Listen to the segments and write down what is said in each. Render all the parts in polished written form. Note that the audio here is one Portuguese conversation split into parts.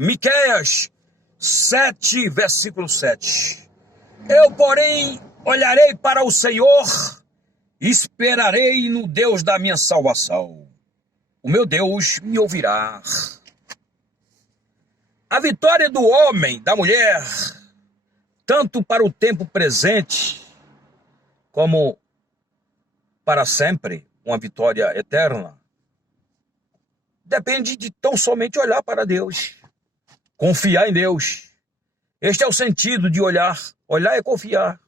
Miqueias 7, versículo 7. Eu, porém, olharei para o Senhor e esperarei no Deus da minha salvação. O meu Deus me ouvirá. A vitória do homem, da mulher, tanto para o tempo presente, como para sempre, uma vitória eterna, depende de tão somente olhar para Deus, confiar em Deus. Este é o sentido de olhar. Olhar é confiar.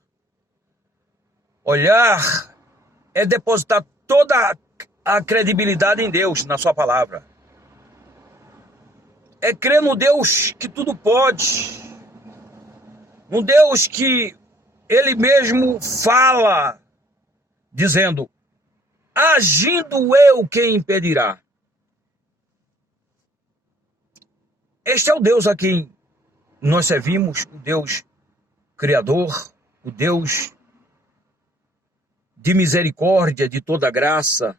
Olhar é depositar toda a credibilidade em Deus, na sua palavra. É crer no Deus que tudo pode, no Deus que Ele mesmo fala, dizendo, agindo eu, quem impedirá? Este é o Deus a quem nós servimos, o Deus Criador, o Deus de misericórdia, de toda graça.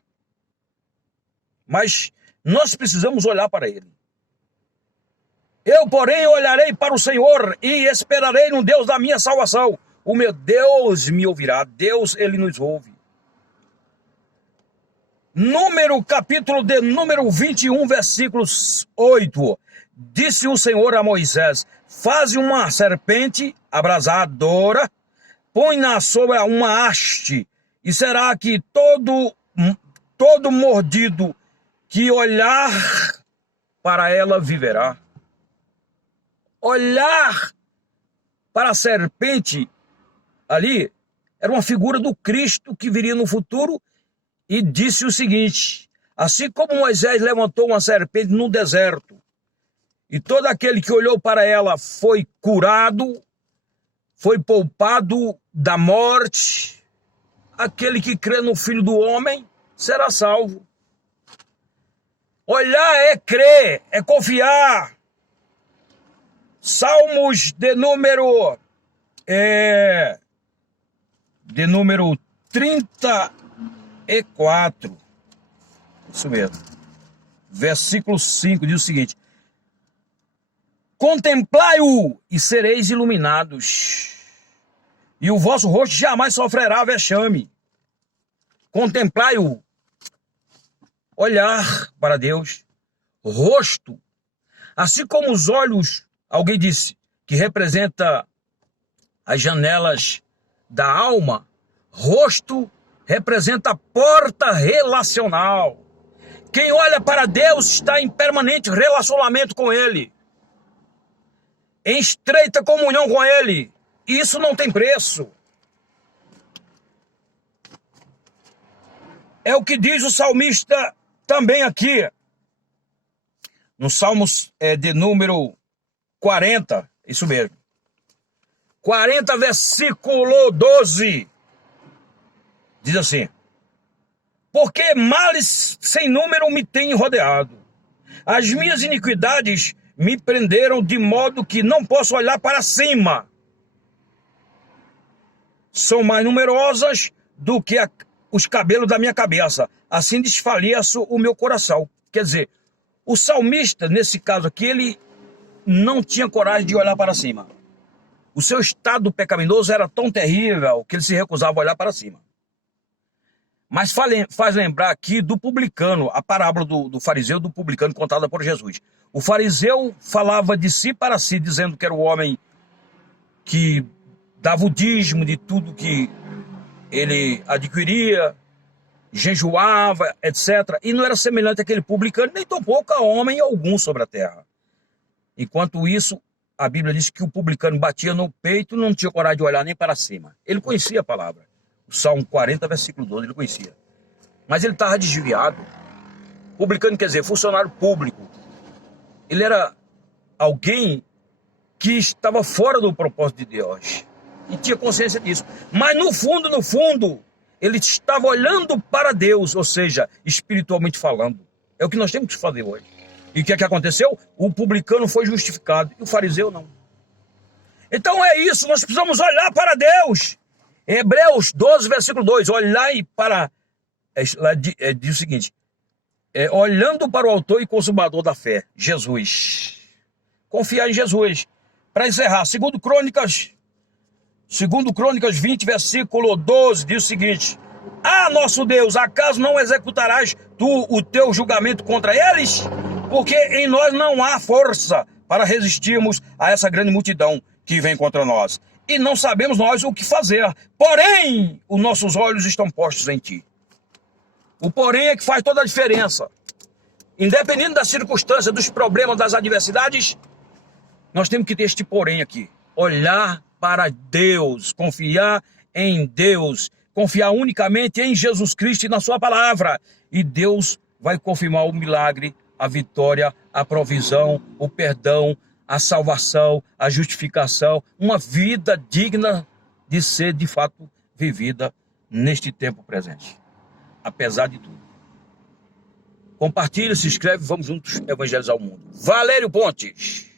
Mas nós precisamos olhar para Ele. Eu, porém, olharei para o Senhor e esperarei no Deus da minha salvação. O meu Deus me ouvirá. Deus, Ele nos ouve. Capítulo de número 21, versículos 8. Disse o Senhor a Moisés, faze uma serpente abrasadora, põe-na sobre uma haste, e será que todo mordido que olhar para ela viverá. Olhar para a serpente ali era uma figura do Cristo que viria no futuro, e disse o seguinte, assim como Moisés levantou uma serpente no deserto, e todo aquele que olhou para ela foi curado, foi poupado da morte, aquele que crê no Filho do Homem será salvo. Olhar é crer, é confiar. Salmos de número 34, isso mesmo, versículo 5, diz o seguinte, contemplai-o e sereis iluminados, e o vosso rosto jamais sofrerá vexame. Contemplai-o, olhar para Deus, rosto, assim como os olhos, alguém disse, que representa as janelas da alma, rosto representa a porta relacional. Quem olha para Deus está em permanente relacionamento com Ele, em estreita comunhão com Ele. Isso não tem preço. É o que diz o salmista também aqui, no Salmos de número 40, isso mesmo. 40, versículo 12. Diz assim, porque males sem número me têm rodeado. As minhas iniquidades me prenderam de modo que não posso olhar para cima. São mais numerosas do que os cabelos da minha cabeça. Assim desfaleço o meu coração. Quer dizer, o salmista, nesse caso aqui, ele não tinha coragem de olhar para cima. O seu estado pecaminoso era tão terrível que ele se recusava a olhar para cima. Mas faz lembrar aqui do publicano, a parábola do fariseu e do publicano contada por Jesus. O fariseu falava de si para si, dizendo que era o homem que dava o dízimo de tudo que ele adquiria, jejuava, etc. E não era semelhante àquele publicano, nem tão pouco a homem algum sobre a terra. Enquanto isso, a Bíblia diz que o publicano batia no peito, não tinha coragem de olhar nem para cima. Ele conhecia a palavra. O Salmo 40, versículo 12, ele conhecia. Mas ele estava desviado. Publicano quer dizer funcionário público. Ele era alguém que estava fora do propósito de Deus. E tinha consciência disso. Mas no fundo, ele estava olhando para Deus, ou seja, espiritualmente falando. É o que nós temos que fazer hoje. E o que é que aconteceu? O publicano foi justificado e o fariseu não. Então é isso, nós precisamos olhar para Deus. Hebreus 12, versículo 2, olhai para... diz o seguinte, olhando para o autor e consumador da fé, Jesus. confiar em Jesus. Para encerrar, segundo Crônicas 20, versículo 12, diz o seguinte: ah, nosso Deus, acaso não executarás tu o teu julgamento contra eles? Porque em nós não há força para resistirmos a essa grande multidão que vem contra nós. E não sabemos nós o que fazer. Porém, os nossos olhos estão postos em ti. O porém é que faz toda a diferença. Independente das circunstâncias, dos problemas, das adversidades, nós temos que ter este porém aqui. Olhar para Deus, confiar em Deus, confiar unicamente em Jesus Cristo e na sua palavra. E Deus vai confirmar o milagre, a vitória, a provisão, o perdão, a salvação, a justificação, uma vida digna de ser de fato vivida neste tempo presente. Apesar de tudo. Compartilha, se inscreve, vamos juntos evangelizar o mundo. Valério Pontes.